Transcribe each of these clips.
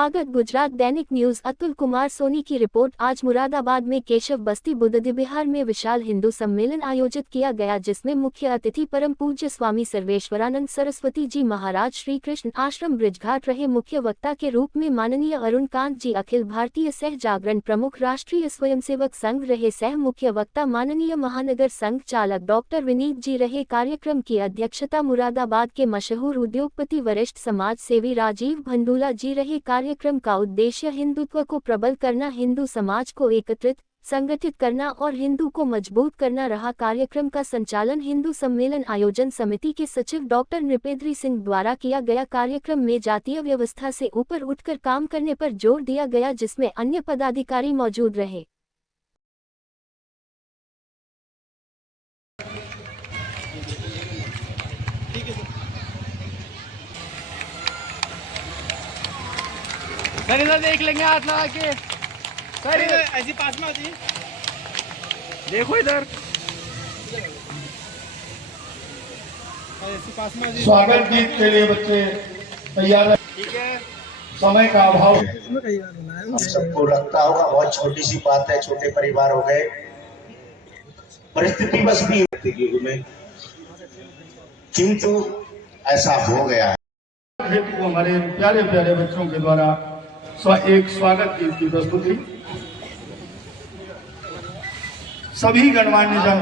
स्वागत। गुजरात दैनिक न्यूज अतुल कुमार सोनी की रिपोर्ट। आज मुरादाबाद में केशव बस्ती बुद्ध विहार में विशाल हिंदू सम्मेलन आयोजित किया गया, जिसमें मुख्य अतिथि परम पूज्य स्वामी सर्वेश्वरानंद सरस्वती जी महाराज श्री कृष्ण आश्रम ब्रिजघाट रहे। मुख्य वक्ता के रूप में माननीय अरुण कांत जी अखिल भारतीय सह जागरण प्रमुख राष्ट्रीय स्वयंसेवक संघ रहे। सह मुख्य वक्ता माननीय महानगर संघ चालक डॉक्टर विनीत जी रहे। कार्यक्रम की अध्यक्षता मुरादाबाद के मशहूर उद्योगपति वरिष्ठ समाज सेवी राजीव भंडूला जी रहे। कार्यक्रम का उद्देश्य हिंदुत्व को प्रबल करना, हिंदू समाज को एकत्रित संगठित करना और हिंदू को मजबूत करना रहा। कार्यक्रम का संचालन हिंदू सम्मेलन आयोजन समिति के सचिव डॉक्टर नृपेंद्र सिंह द्वारा किया गया। कार्यक्रम में जातीय व्यवस्था से ऊपर उठकर काम करने पर जोर दिया गया, जिसमें अन्य पदाधिकारी मौजूद रहे। सर इधर देख लेंगे, हाथ लगा के। सर ऐसी पास में होती, देखो इधर। ऐसी पास में। स्वागत गीत के लिए बच्चे तैयार है। ठीक है, समय का अभाव हम सबको लगता होगा बहुत छोटी सी बात है, छोटे परिवार हो गए, परिस्थिति बस भी युग में किंतु ऐसा हो गया है। हेतु को हमारे प्यारे प्यारे बच्चों के द्वारा एक स्वागत गीत की प्रस्तुति। सभी गणमान्य जन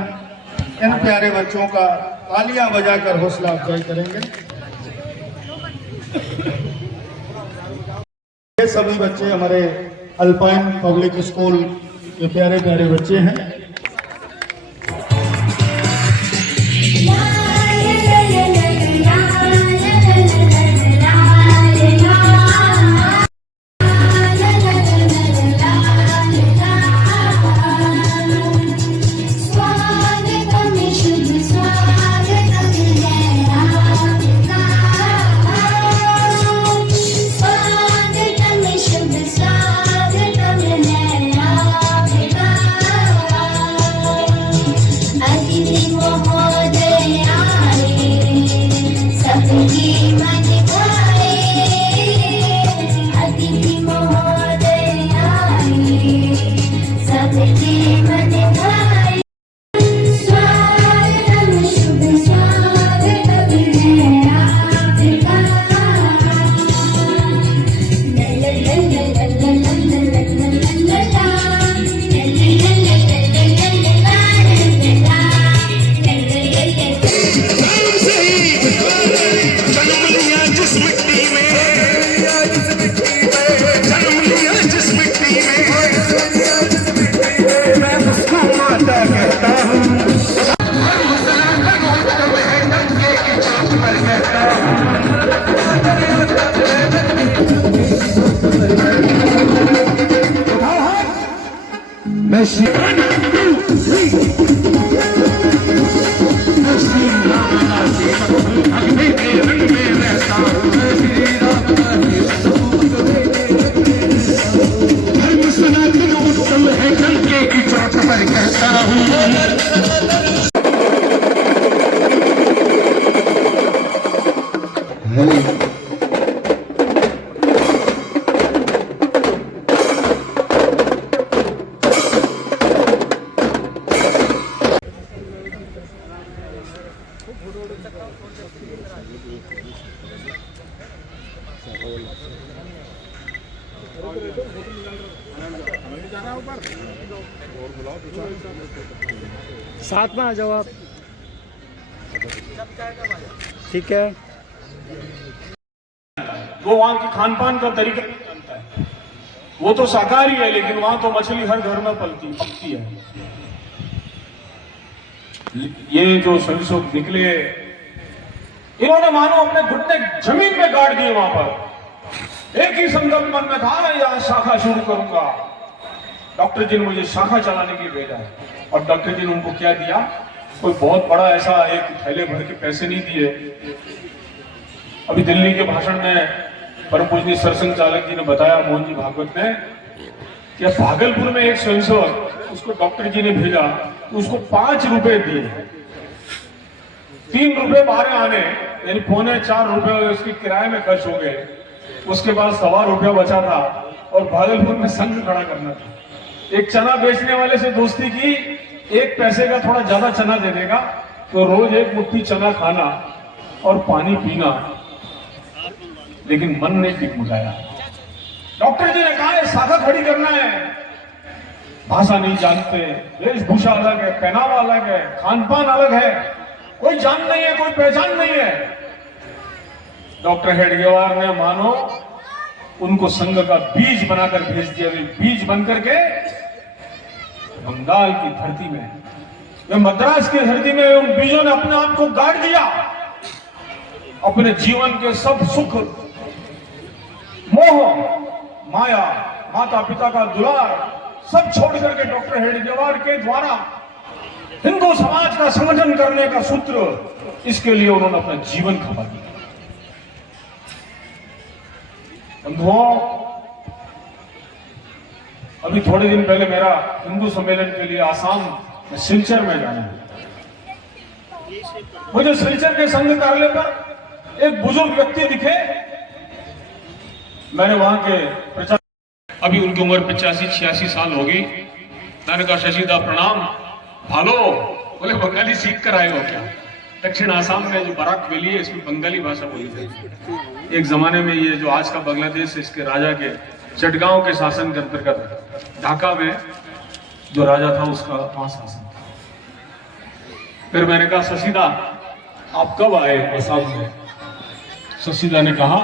इन प्यारे बच्चों का तालियां बजाकर हौसला अफजाई करेंगे। ये सभी बच्चे हमारे अल्पाइन पब्लिक स्कूल के प्यारे प्यारे बच्चे हैं। साथ में आ जाओ आप। ठीक है, वो वहाँ की खान पान का तरीका नहीं जानता है। वो तो शाकाहारी है, लेकिन वहां तो मछली हर घर में पकती है। ये जो संशोधन निकले, इन्होंने मानो अपने घुटने जमीन में गाड़ दिए। वहां पर एक ही संकल्प मन में था, यहाँ शाखा शुरू करूंगा। डॉक्टर जी ने मुझे शाखा चलाने के लिए भेजा है, और डॉक्टर जी ने उनको क्या दिया, कोई बहुत बड़ा ऐसा एक थैले भर के पैसे नहीं दिए। अभी दिल्ली के भाषण में परम पूजनीय सरसंघ चालक जी ने बताया, मोहन जी भागवत ने, कि भागलपुर में एक स्वयंसेवक, उसको डॉक्टर जी ने भेजा, तो उसको 5 रुपए दिए, 3 रुपए बाहर आने, यानी 3.25 रुपए उसके किराए में खर्च हो गए। उसके पास ₹1.25 बचा था और भागलपुर में संघ खड़ा करना था। एक चना बेचने वाले से दोस्ती की, 1 पैसे का थोड़ा ज्यादा चना दे देगा तो रोज 1 मुट्ठी चना खाना और पानी पीना, लेकिन मन ने टिकमुटाया। डॉक्टर जी ने कहा है शाखा खड़ी करना है, भाषा नहीं जानते, वेशभूषा अलग है, पहनावा अलग है, खान पान अलग है, कोई जान नहीं है, कोई पहचान नहीं है। डॉक्टर हेडगेवार ने मानो उनको संघ का बीज बनाकर भेज दिया। वे बीज बनकर के बंगाल की धरती में, वे मद्रास की धरती में उन बीजों ने अपने आप को गाड़ दिया। अपने जीवन के सब सुख, मोह, माया, माता पिता का दुलार सब छोड़ करके डॉक्टर हेडगेवार के द्वारा हिंदू समाज का संगठन करने का सूत्र, इसके लिए उन्होंने अपना जीवन खपा दिया। बंधुओं, अभी थोड़े दिन पहले मेरा हिंदू सम्मेलन के लिए आसाम में सिलचर में जाना है। मुझे सिलचर के संघ कार्यालय पर एक बुजुर्ग व्यक्ति दिखे। मैंने वहां के प्रचार, अभी उनकी उम्र 85-86 साल होगी। मैंने कहा शशिदा प्रणाम। भालो, बोले बंगाली सीख कर आए हो क्या? दक्षिण आसाम में जो बराक वैली है इसमें बंगाली भाषा बोली जाती है। एक जमाने में ये जो आज का बांग्लादेश है, इसके राजा के चटगांव के शासन के अंतर्गत ढाका में जो राजा था उसका वहां शासन था। फिर मैंने कहा शशिदा आप कब आए असम में? शशिदा ने कहा,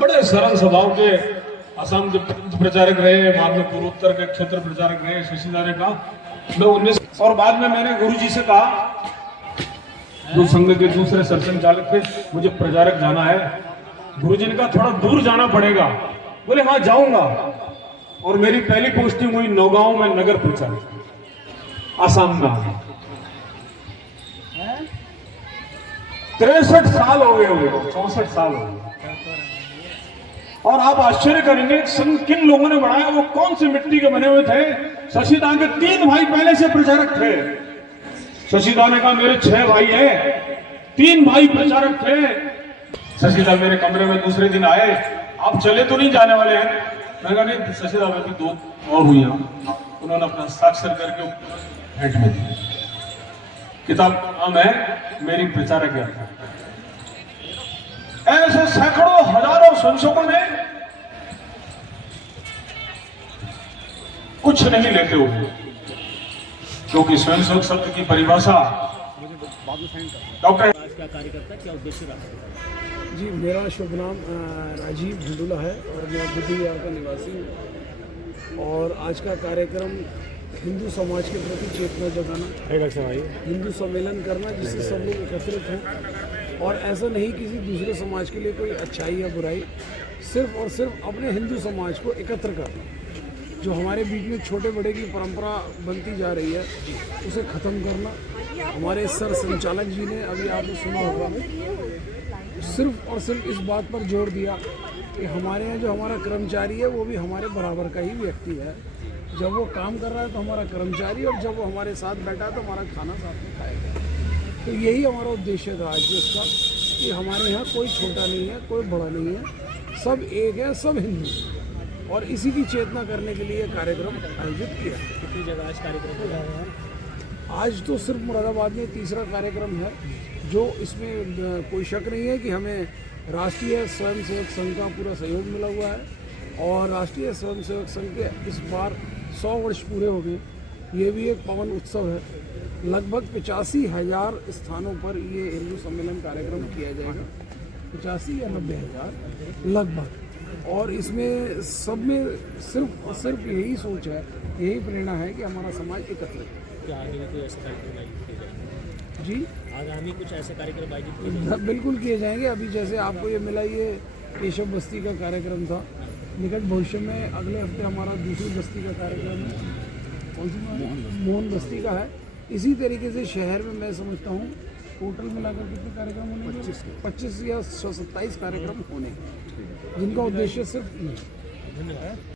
बड़े सरल स्वभाव के असम के प्रचारक रहे, बाद में पूर्वोत्तर के क्षेत्र प्रचारक रहे। शशिदा ने कहा मैं 19, और बाद में मैंने गुरुजी से कहा, जो संघ के दूसरे सरसंचालक थे, मुझे प्रचारक जाना है। गुरुजी ने कहा थोड़ा दूर जाना पड़ेगा। बोले हाँ जाऊंगा। और मेरी पहली पोस्टिंग हुई नौगांव में नगर प्रचारक, आसाम में। 63 साल हो गए होंगे, 64 साल हो गए। और आप आश्चर्य करेंगे संघ किन लोगों ने बनाया, वो कौन सी मिट्टी के बने हुए थे। शशिदा के 3 भाई पहले से प्रचारक थे। शशिदा ने कहा मेरे 6 भाई हैं, 3 भाई प्रचारक थे। शशिदा मेरे कमरे में दूसरे दिन आए, आप चले तो नहीं जाने वाले हैं? मैंने कहा नहीं शशिदा, मैं भी 2 और हुई। उन्होंने अपना हस्ताक्षर करके भेंट में दी। किताब का नाम है मेरी प्रचारक यात्रा। ऐसे सैकड़ों हजारों संशोधकों ने कुछ नहीं लेते हुए, क्योंकि स्वयंसेवक शब्द की परिभाषा डॉक्टर क्या कार्यकर्ता, क्या उद्देश्य रहा? जी, मेरा शुभ नाम राजीव झुंडुला है और मैं बुद्धिविहार का निवासी हूँ। और आज का कार्यक्रम हिंदू समाज के प्रति चेतना जगाना, हिंदू सम्मेलन करना जिससे सब लोग एकत्रित हों, और ऐसा नहीं किसी दूसरे समाज के लिए कोई अच्छाई या बुराई, सिर्फ और सिर्फ अपने हिंदू समाज को एकत्र करना। जो हमारे बीच में छोटे बड़े की परंपरा बनती जा रही है उसे ख़त्म करना। हमारे सर संचालक जी ने, अभी आपने सुना होगा, सिर्फ और सिर्फ इस बात पर जोर दिया कि हमारे यहाँ जो हमारा कर्मचारी है वो भी हमारे बराबर का ही व्यक्ति है। जब वो काम कर रहा है तो हमारा कर्मचारी, और जब वो हमारे साथ बैठा है तो हमारा खाना साथ में खाएगा। तो यही हमारा उद्देश्य था आज जिसका, कि हमारे यहाँ कोई छोटा नहीं है, कोई बड़ा नहीं है, सब एक है, सब हिंदू। और इसी की चेतना करने के लिए कार्यक्रम आयोजित किया। कितनी जगह आज कार्यक्रम हो रहा है? आज तो सिर्फ मुरादाबाद में तीसरा कार्यक्रम है, जो इसमें कोई शक नहीं है कि हमें राष्ट्रीय स्वयंसेवक संघ का पूरा सहयोग मिला हुआ है। और राष्ट्रीय स्वयंसेवक संघ के इस बार 100 वर्ष पूरे हो गए। ये भी एक पवन उत्सव है। लगभग 85,000 स्थानों पर ये हिंदू सम्मेलन कार्यक्रम किया जाएगा, 85 या 90,000 लगभग। और इसमें सब में सिर्फ और सिर्फ यही सोच है, यही प्रेरणा है कि हमारा समाज एकत्र है। क्या आगे भी कोई ऐसे कार्यक्रम आयोजित किए जाएंगे? जी, आगामी कुछ ऐसे कार्यक्रम आयोजित किए जाएंगे? बिल्कुल किए जाएंगे। अभी जैसे आपको ये मिला, ये केशव बस्ती का कार्यक्रम था। निकट भविष्य में अगले हफ्ते हमारा दूसरी बस्ती का कार्यक्रम है। कौन सी? मोहन बस्ती का है। इसी तरीके से शहर में मैं समझता हूँ टोटल मिलाकर कितने कार्यक्रम होने? 25 या 27 कार्यक्रम होने, जिनका उद्देश्य सिर्फ धन्यवाद।